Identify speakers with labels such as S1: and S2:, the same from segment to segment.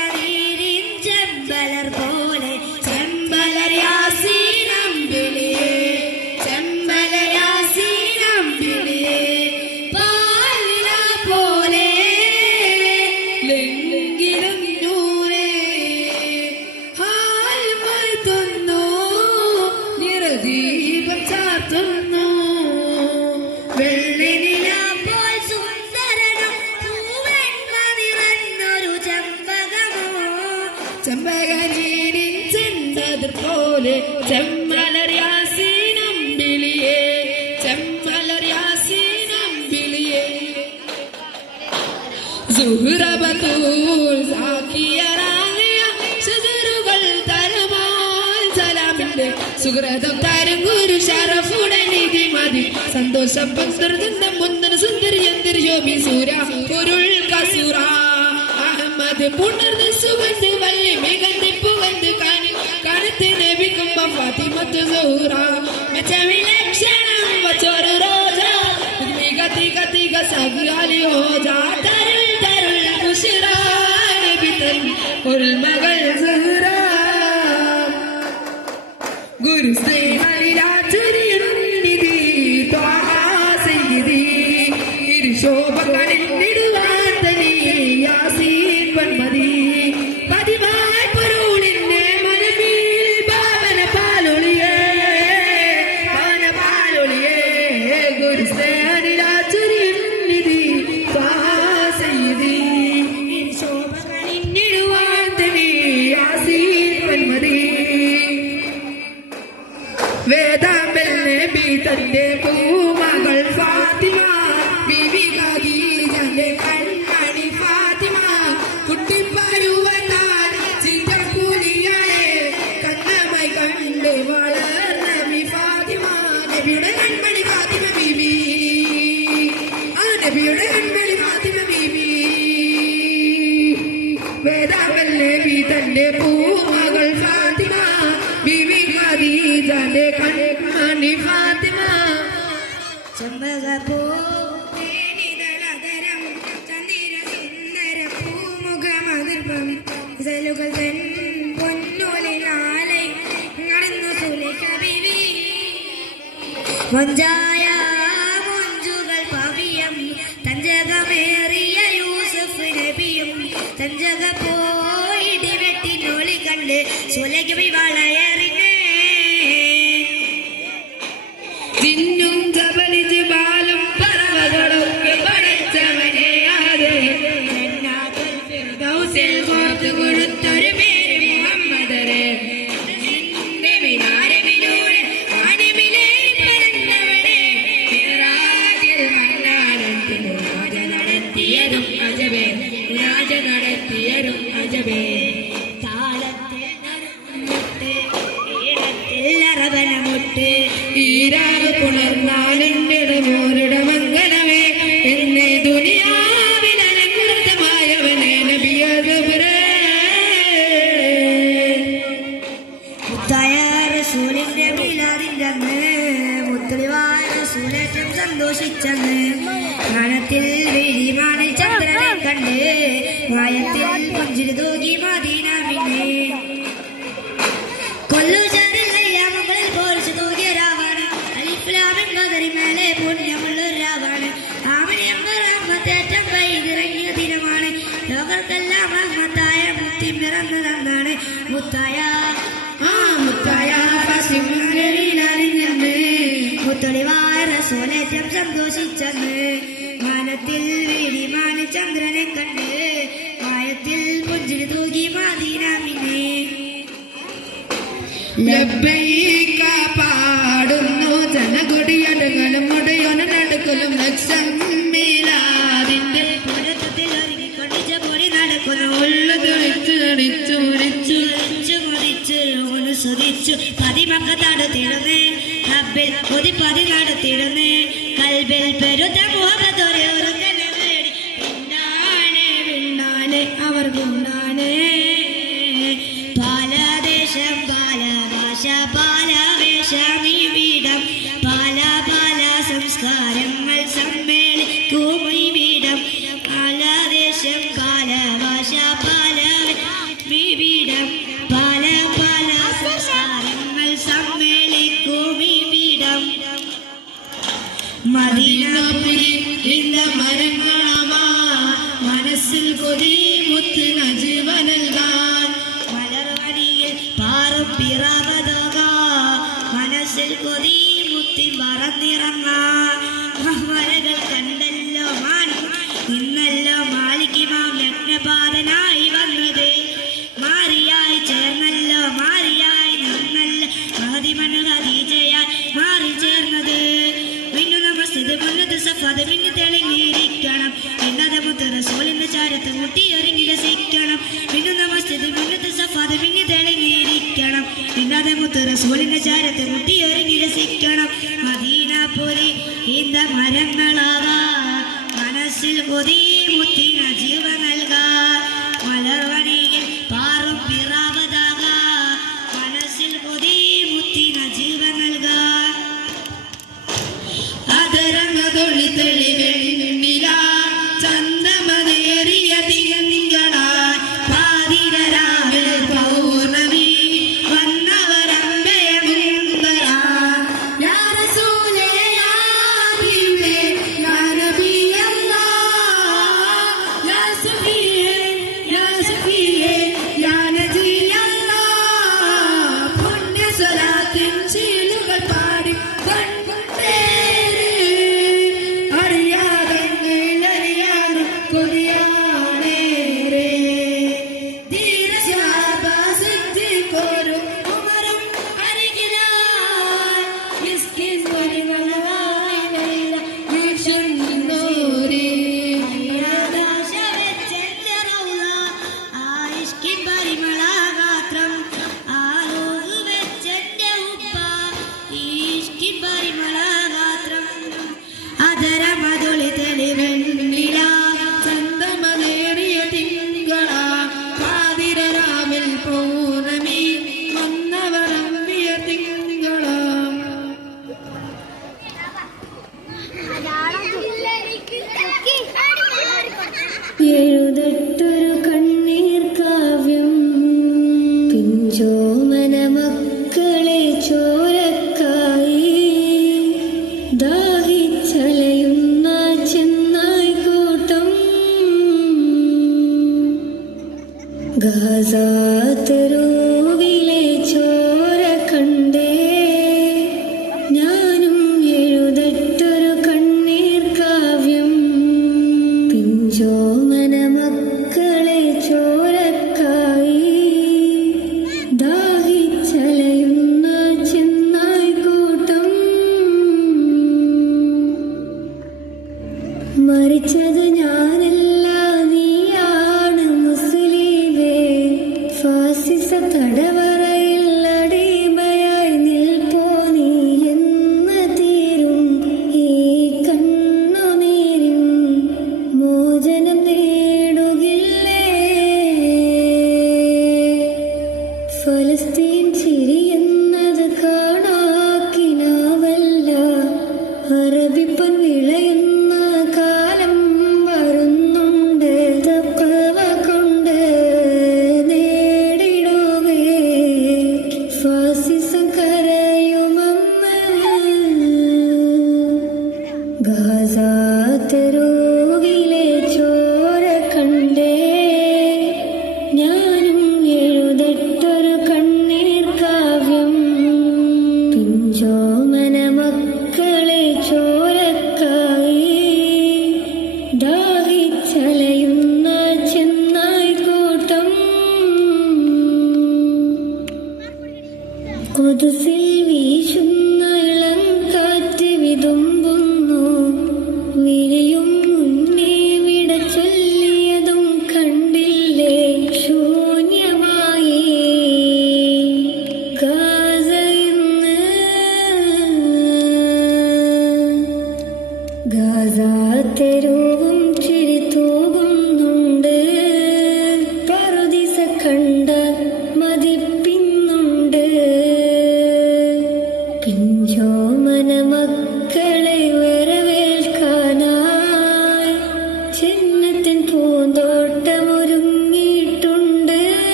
S1: ചെമ്പലനീരിൻ ചെമ്പലർ പോലെ
S2: സുഹൃതം തരം ഗുരു ഷറഫുടെ നിധി മതി. സന്തോഷം പന്തൃതന്റെ മുന്തന സുന്ദരി എന്തിരി ശോഭി സൂര. പൊരുൾ കസുറ. അഹമ്മദ് പുണർന്ന് സുഗന്ധി വല്ലി മികന്തി പുകന്ത് കാണി കണത്തി നബിക്കുമ്പ ഫാത്തിമത്ത് സൂറ. മെച്ചവിലക്ഷണം വച്ചൊരു റോജ. മിക തിക തിക സഗാലി ഹോ ജാ തരുൾ തരുൾ മുഷിറാ നബി തൻ ഒരു മകൾ സുഹറ ഗുരു സ്നേഹരാചരിയുന്നിധി പൂമകൾ ഫാത്തിമ ഫാത്തിമ കണ്ണമായി വളർന്ന ഫാത്തിമ ഫാത്തിമ ആ ഫാത്തിമ പൂമകൾ
S1: ചെമ്പകപ്പൂ തേനിതളതരം ചന്ദിര സുന്ദര പൂമുഖമതിർപ്പം ഇതളുകൾ തൻ പൊന്നൂലിനാലെ നടന്നു സുലേഖ ബിബി മൊഞ്ചായ അറബനമുട്ട്
S2: ഈരാവ് പുണർന്നാലെന്റെ മോരുടെ
S1: സോലേറ്റം സന്തോഷിച്ചെന്ന്. മാനത്തിൽ വീരിമാന ചന്ദ്രനെ കണ്ട്. മായത്തിൽ പുഞ്ചിരി തൂകി മാതീനാമിനെ
S2: ലബ്ബൈക്ക പാടുന്നു. ജനകുടിയടങ്ങളും മുടയോനും നടുക്കലും ലക്ഷം
S1: കുറിച്ചു പതിമക്ക നടത്തിടുന്നേ ഹബ്ബിൽ ഒരു പതി നടത്തിടുന്നേ കൽബിൽ പെരുതം
S2: മദീനാപുരി ഇന്ന മരങ്ങളമാ മനസ്സിൽ കൊതി മുത്ത് നജീവനൽകാൻ
S1: മലർവടിയിൽ പാറപ്പിറവതക. മനസ്സിൽ മുത്തി മറന്നിറങ്ങാ. പുലി ഇന്ന് മരങ്ങളാകാ. മനസ്സിൽ പുതിയ മുത്തിന
S3: गाजात रो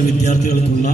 S3: വിദ്യാർത്ഥികൾക്കുള്ള